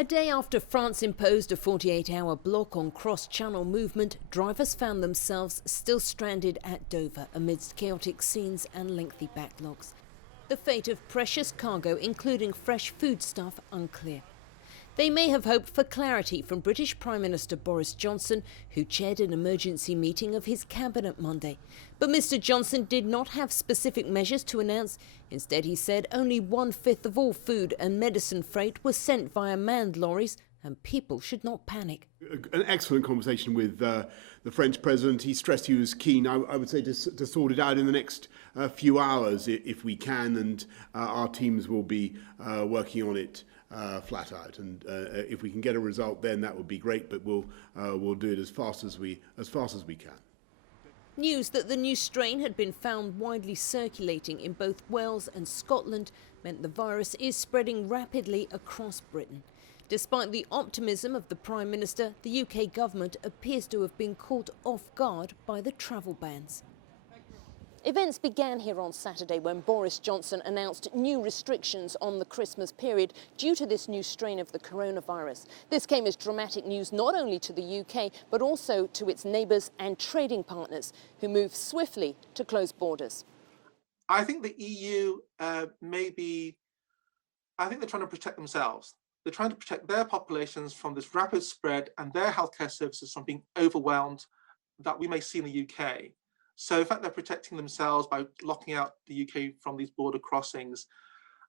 A day after France imposed a 48-hour block on cross-channel movement, drivers found themselves still stranded at Dover amidst chaotic scenes and lengthy backlogs. The fate of precious cargo, including fresh foodstuff, unclear. They may have hoped for clarity from British Prime Minister Boris Johnson, who chaired an emergency meeting of his cabinet Monday. But Mr Johnson did not have specific measures to announce. Instead, he said only 1/5 of all food and medicine freight was sent via manned lorries, and people should not panic. An excellent conversation with the French president. He stressed he was keen, I would say, to sort it out in the next few hours if we can, and our teams will be working on it flat out. And if we can get a result, then that would be great. But we'll do it as fast as we can. News that the new strain had been found widely circulating in both Wales and Scotland meant the virus is spreading rapidly across Britain. Despite the optimism of the Prime Minister, the UK government appears to have been caught off guard by the travel bans. Events began here on Saturday when Boris Johnson announced new restrictions on the Christmas period due to this new strain of the coronavirus. This came as dramatic news not only to the UK, but also to its neighbours and trading partners, who moved swiftly to close borders. I think the EU I think they're trying to protect themselves. They're trying to protect their populations from this rapid spread and their healthcare services from being overwhelmed that we may see in the UK. So in fact, they're protecting themselves by locking out the UK from these border crossings.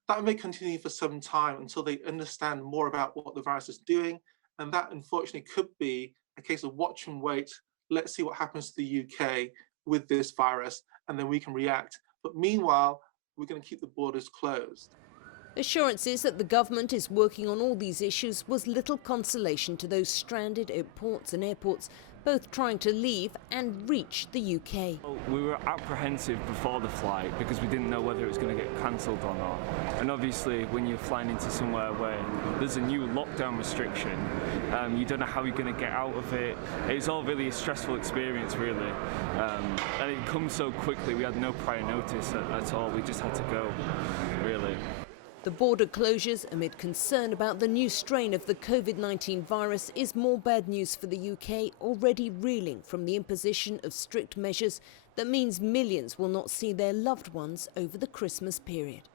That may continue for some time until they understand more about what the virus is doing. And that, unfortunately, could be a case of watch and wait. Let's see what happens to the UK with this virus, and then we can react. But meanwhile, we're going to keep the borders closed. Assurances that the government is working on all these issues was little consolation to those stranded at ports and airports, both trying to leave and reach the UK. We were apprehensive before the flight because we didn't know whether it was going to get cancelled or not. And obviously when you're flying into somewhere where there's a new lockdown restriction, you don't know how you're going to get out of it. It's all really a stressful experience, really. And it comes so quickly, we had no prior notice at all. We just had to go, really. The border closures amid concern about the new strain of the COVID-19 virus is more bad news for the UK, already reeling from the imposition of strict measures that means millions will not see their loved ones over the Christmas period.